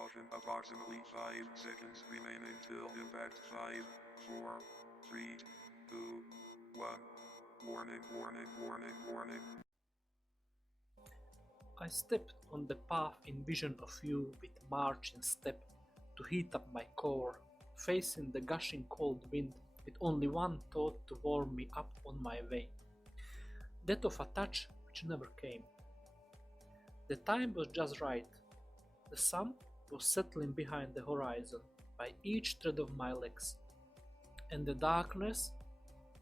Caution, approximately 5 seconds remaining till impact. 5, 4, 3, 2, 1. Warning, warning, warning, warning. I stepped on the path in vision of you with marching step to heat up my core, facing the gushing cold wind with only one thought to warm me up on my way. That of a touch which never came. The time was just right. The sun was settling behind the horizon by each tread of my legs, and the darkness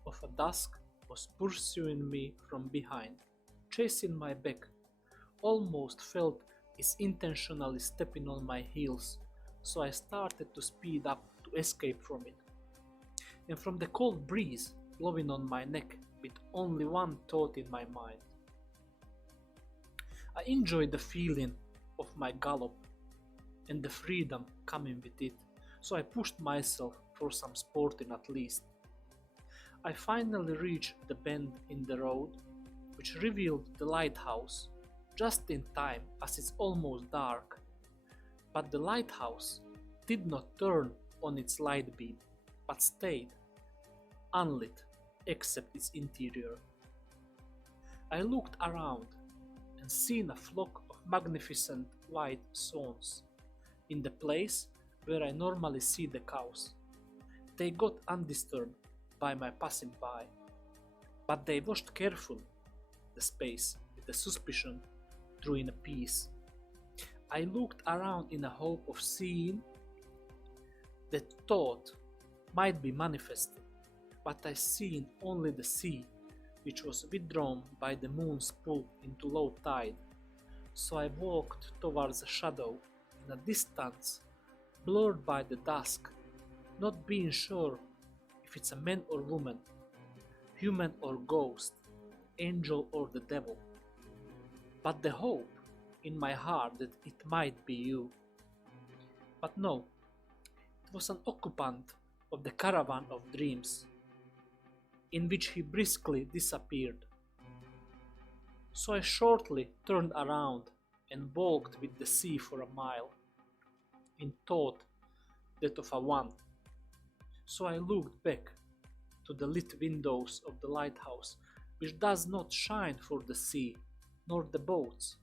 of a dusk was pursuing me from behind, chasing my back. Almost felt it intentionally stepping on my heels, so I started to speed up to escape from it. And from the cold breeze blowing on my neck with only one thought in my mind. I enjoyed the feeling of my gallop and the freedom coming with it, so I pushed myself for some sporting at least. I finally reached the bend in the road, which revealed the lighthouse, just in time as it's almost dark. But the lighthouse did not turn on its light beam, but stayed unlit except its interior. I looked around and seen a flock of magnificent white swans in the place where I normally see the cows. They got undisturbed by my passing by, but they watched carefully the space with the suspicion drew in a peace. I looked around in a hope of seeing that thought might be manifested, but I seen only the sea, which was withdrawn by the moon's pull into low tide. So I walked towards a shadow in a distance, blurred by the dusk, not being sure if it's a man or woman, human or ghost, angel or the devil, but the hope in my heart that it might be you. But no, it was an occupant of the caravan of dreams, in which he briskly disappeared. So I shortly turned around and walked with the sea for a mile, in thought that of a one. So I looked back to the lit windows of the lighthouse, which does not shine for the sea, nor the boats,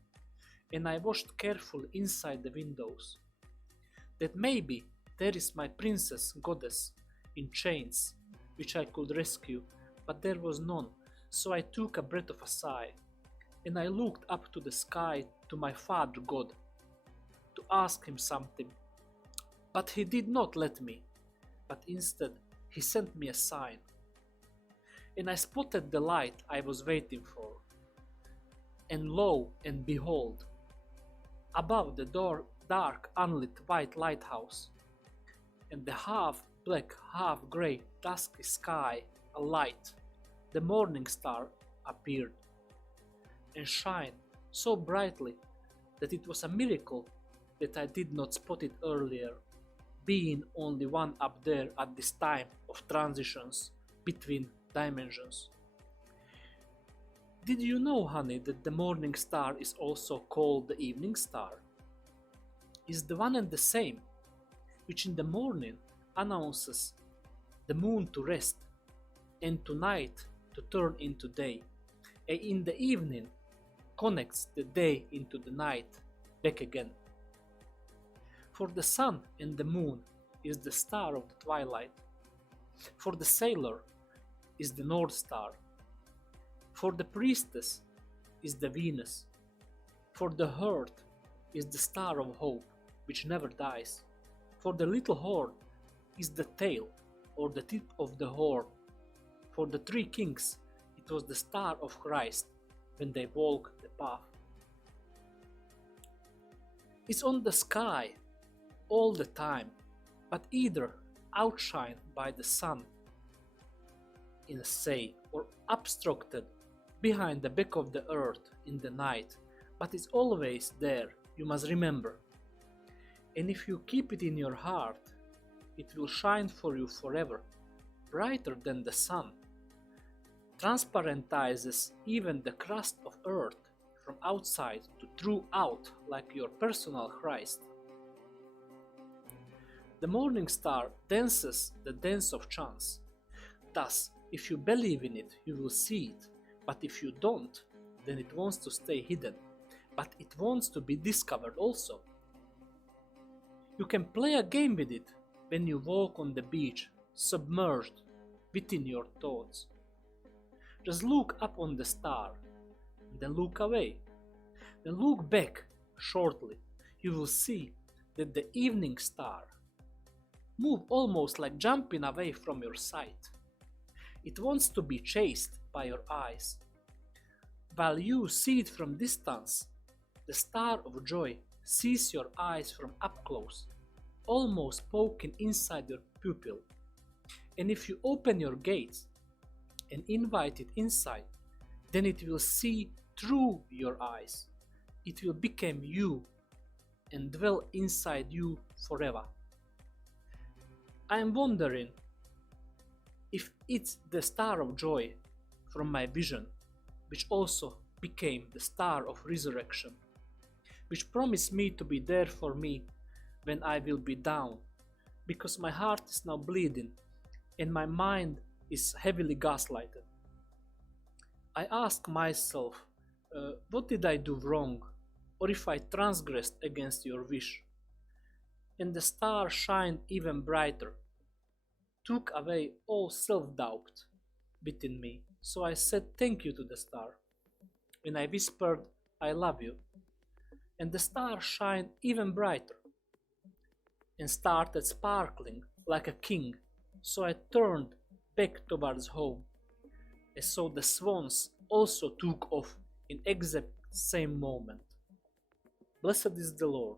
and I watched carefully inside the windows, that maybe there is my princess goddess in chains, which I could rescue, but there was none, so I took a breath of a sigh, and I looked up to the sky to my father God, to ask him something, but he did not let me, but instead he sent me a sign, and I spotted the light I was waiting for. And lo and behold, above the dark unlit white lighthouse, and the half-black, half-grey dusky sky a light, the morning star appeared, and shined so brightly that it was a miracle that I did not spot it earlier, being only one up there at this time of transitions between dimensions. Did you know, honey, that the morning star is also called the evening star? It's the one and the same, which in the morning announces the moon to rest and to night to turn into day, and in the evening connects the day into the night back again. For the sun and the moon is the star of the twilight. For the sailor is the North Star. For the priestess is the Venus. For the heart is the star of hope, which never dies. For the little horn is the tail or the tip of the horn. For the three kings it was the star of Christ when they walk the path. It's on the sky all the time, but either outshined by the sun in a say, or obstructed behind the back of the earth in the night, but it's always there, you must remember. And if you keep it in your heart, it will shine for you forever, brighter than the sun. Transparentizes even the crust of earth from outside to throughout like your personal Christ. The morning star dances the dance of chance. Thus, if you believe in it, you will see it, but if you don't, then it wants to stay hidden, but it wants to be discovered also. You can play a game with it when you walk on the beach, submerged within your thoughts. Just look up on the star, then look away, then look back shortly. You will see that the evening star moves almost like jumping away from your sight. It wants to be chased by your eyes. While you see it from distance, the star of joy sees your eyes from up close, almost poking inside your pupil. And if you open your gates and invite it inside, then it will see through your eyes. It will become you and dwell inside you forever. I am wondering if it's the star of joy from my vision, which also became the star of resurrection, which promised me to be there for me when I will be down, because my heart is now bleeding and my mind is heavily gaslighted. I ask myself, what did I do wrong, or if I transgressed against your wish? And the star shined even brighter, took away all self-doubt within me. So I said thank you to the star, and I whispered, I love you. And the star shined even brighter and started sparkling like a king. So I turned back towards home, and so the swans also took off in exact same moment. Blessed is the Lord.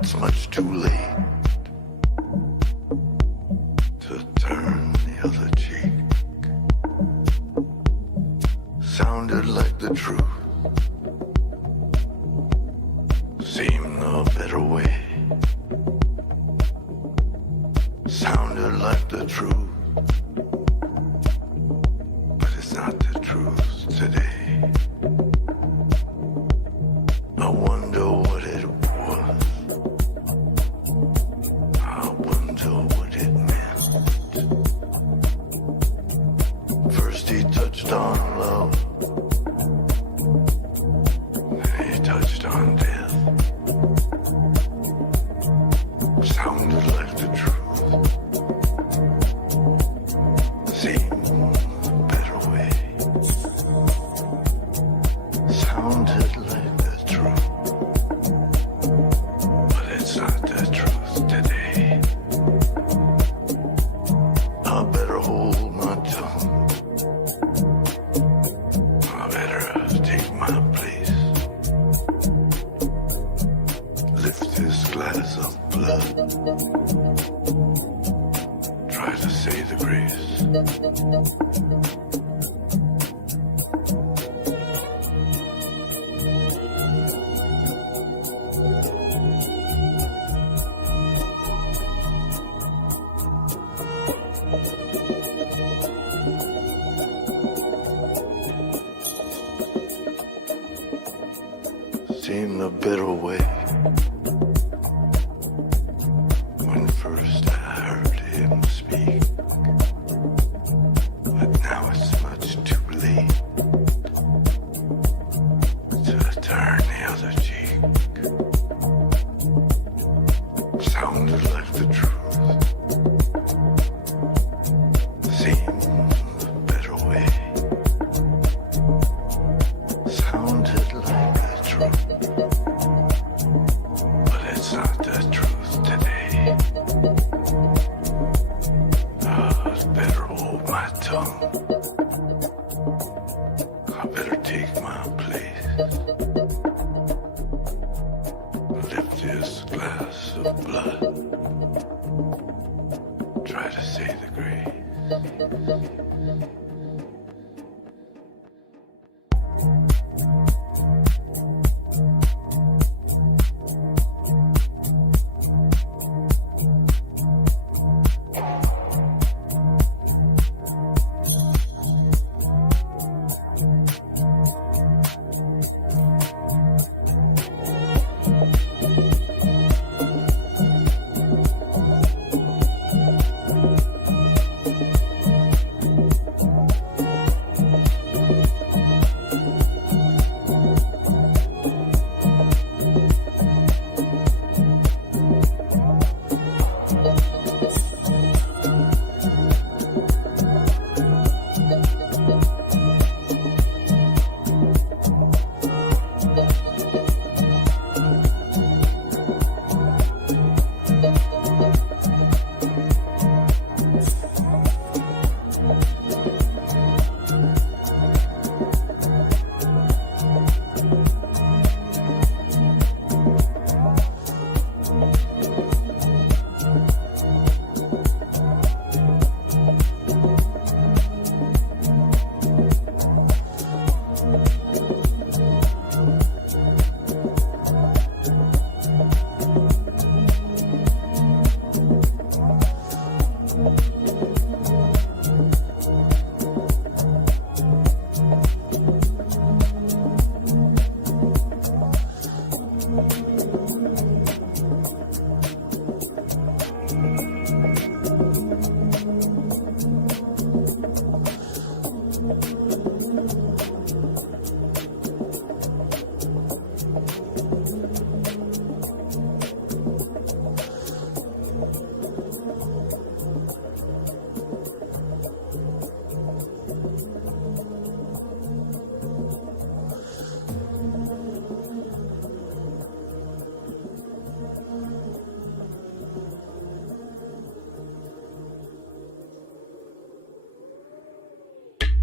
it's much too late to turn the other cheek. Seemed a better way. Sounded like the truth, but it's not the truth today. I wonder what it was. I wonder what it meant. First he touched on love, then he touched on death. Sounded like the truth. Seemed a better way. Sounded like the truth, but it's not the truth today. I better hold my tongue. I better take my place. Lift this glass of blood. Try to say the grace. Seemed a better way. When first I heard him speak, but now it's much too late to turn the other cheek. Sounded like the truth. Seemed a better way. Sounded like the truth, but it's not the truth today. I'd better hold my tongue. I better take my place. Lift this glass of blood.